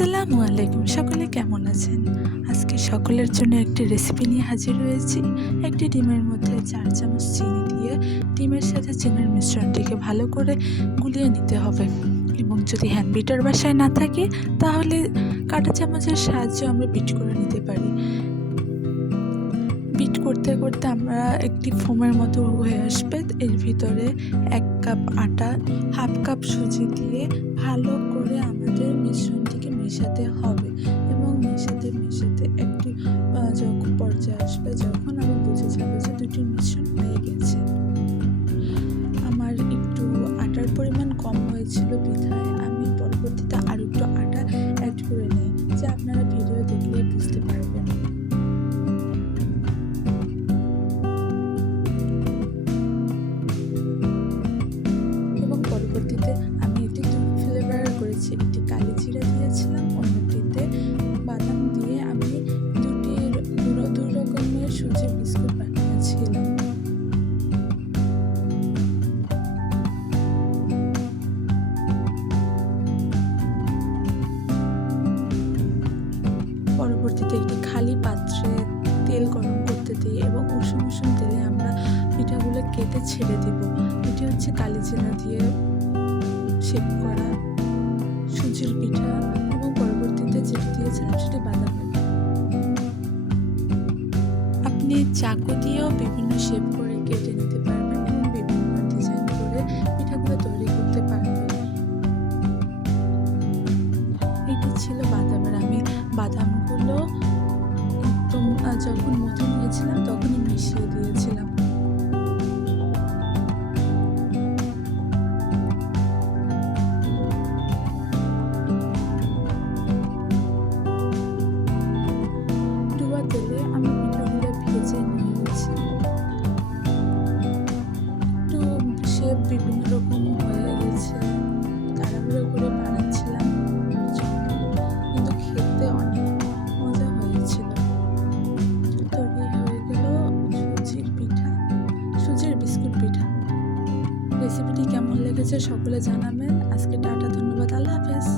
আসসালামু আলাইকুম, সকলে কেমন আছেন? আজকে সকলের জন্য একটি রেসিপি নিয়ে হাজির হয়েছি। একটি ডিমের মধ্যে 4 চামচ চিনি দিয়ে ডিমের সাথে চিনির মিশ্রণটিকে ভালো করে গুলিয়ে নিতে হবে এবং যদি হ্যান্ড বিটার বাসায় না থাকে তাহলে কাঁটা চামচের সাহায্যে আমরা বিট করে নিতে পারি। বিট করতে করতে আমরা একটি ফোমের মতো হয়ে আসবে। এর ভিতরে 1 কাপ আটা, হাফ কাপ সুজি দিয়ে ভালো করে আমাদের মিশ্রণটিকে মেশাতে হবে এবং মেশাতে একটি যখন পর্যায়ে আসবে, যখন আমি বুঝে যাবো যে দুটির মিশ্রণ হয়ে গেছে। আমার একটু আটার পরিমাণ কম হয়েছিল বিধায় আমি পরবর্তীতে আরও একটু আটা অ্যাড করে নিই, যা আপনারা ভিডিও দেখলেই বুঝতে পারবেন। পরবর্তীতে আমি এটি ফ্লেভার করেছি, একটি কালি জিরা দিয়েছিলাম, অন্যটিতে বাদাম দিয়ে আমি দুই রকমের সুজির বিস্কুট বানিয়েছিলাম। পরবর্তীতে একটি খালি পাত্রে তেল গরম করতে দিই এবং উষুম তেলে আমরা পিঠাগুলো কেটে ছেড়ে দিব। এটি হচ্ছে কালি জিরা দিয়ে শেপ করা সুজির পিঠা এবং পরবর্তীতে যেটি দিয়েছিলাম সেটি বাদামের। আপনি চাকু দিয়েও বিভিন্ন শেপ করে কেটে নিতে পারবেন এবং বিভিন্ন ডিজাইন করে পিঠাগুলো তৈরি করতে পারবেন। এটি ছিল বাদামের। আমি বাদামগুলো একদম যখন মধ্যম হয়েছিলাম তখনই মিশিয়ে দিয়েছিলাম। তেলে আমি পিঠাগুলো ভেজে নিয়েছি। একটু শেপ বিভিন্ন রকম হয়ে গেছে, তাড়াহুড়ো করে বানাচ্ছিলাম কিন্তু খেতে অনেক মজা হয়েছিল। তৈরি হয়ে গেল সুজির বিস্কুট পিঠা। রেসিপিটি কেমন লেগেছে সকলে জানাবেন। আজকে টাটা, ধন্যবাদ, আল্লাহ হাফেজ।